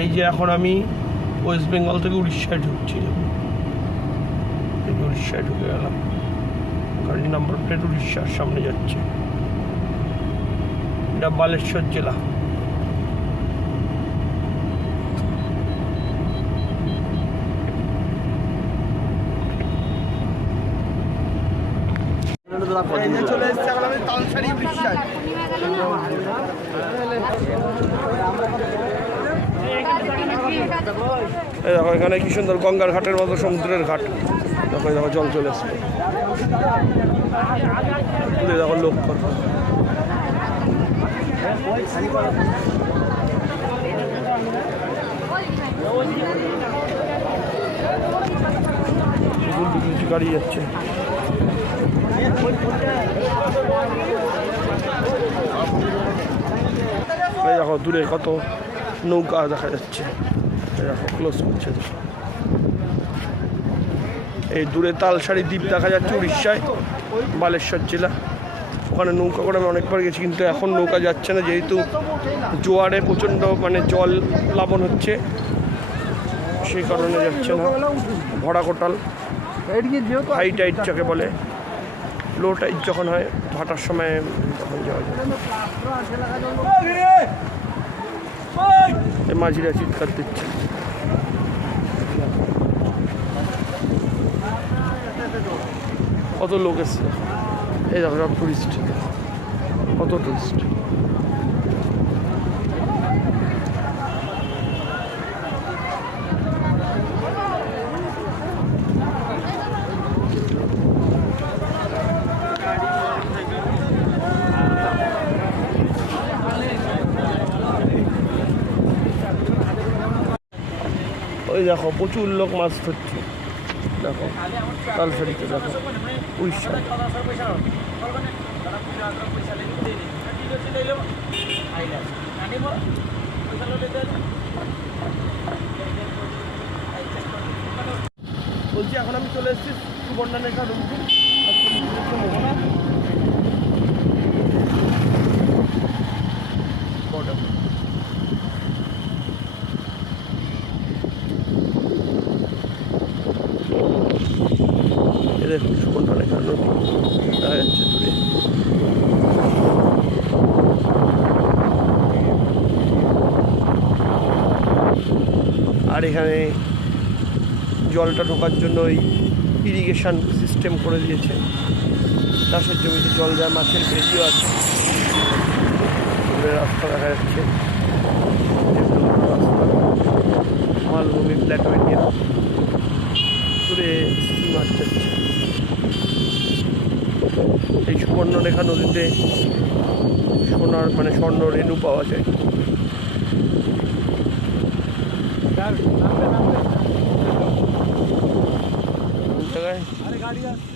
এই যে এখন আমি ওয়েস্ট বেঙ্গল থেকে উড়িষ্যায় ঢুকছি। উড়িষ্যায় ঢুকে গেলাম। গাড়ির নাম্বার প্লেট উড়িষ্যার সামনে যাচ্ছে। এটা বালেশ্বর জেলা। চলে এসেছে তালসারি উড়িষ্যায়। এই দেখো, এখানে কি সুন্দর গঙ্গার ঘাটের মতো সমুদ্রের ঘাট। দেখো দেখো, জল চলে আসছে দেখো, লোক কত। গাড়ি যাচ্ছে। দেখো, দূরে কত নৌকা দেখা যাচ্ছে। দেখো ক্লোজ করছে এই দূরে তালসারি দ্বীপ দেখা যাচ্ছে উড়িষ্যায়, বালেশ্বর জেলা। ওখানে নৌকা করে আমি অনেকবার গেছি, কিন্তু এখন নৌকা যাচ্ছে না, যেহেতু জোয়ারে প্রচণ্ড মানে জল প্লাবন হচ্ছে, সেই কারণে যাচ্ছে না। ভরা কোটাল হাই টাইট যাকে বলে লো টাইট যখন হয়, ভাটার সময় তখন যাওয়া যায়। মাঝিরা চিৎকার দিচ্ছে। কত লোক এসছে? এই দেখো সব টুরিস্ট কত টুরিস্ট ওই দেখো, প্রচুর লোক মাছ ধরছে। দেখো তালসারিতে দেখো। উড়িষ্যা বলছি, এখন আমি চলে এসেছি সুবর্ণরেখা রুমটি মোহনা দেখুন সুবর্ণরেখা নদী দেখা যাচ্ছে দূরে। আর এখানে জলটা ঢোকার জন্য ওই ইরিগেশন সিস্টেম করে দিয়েছে। চাষের জমিতে জল যায় মাছের বেশিও আছে। রাস্তা দেখা যাচ্ছে। মালভূমি ইন্ডিয়া দূরে স্টিমার যাচ্ছে এই সুবর্ণরেখা নদীতে সোনার মানে স্বর্ণ রেণু পাওয়া যায়। জায়গায়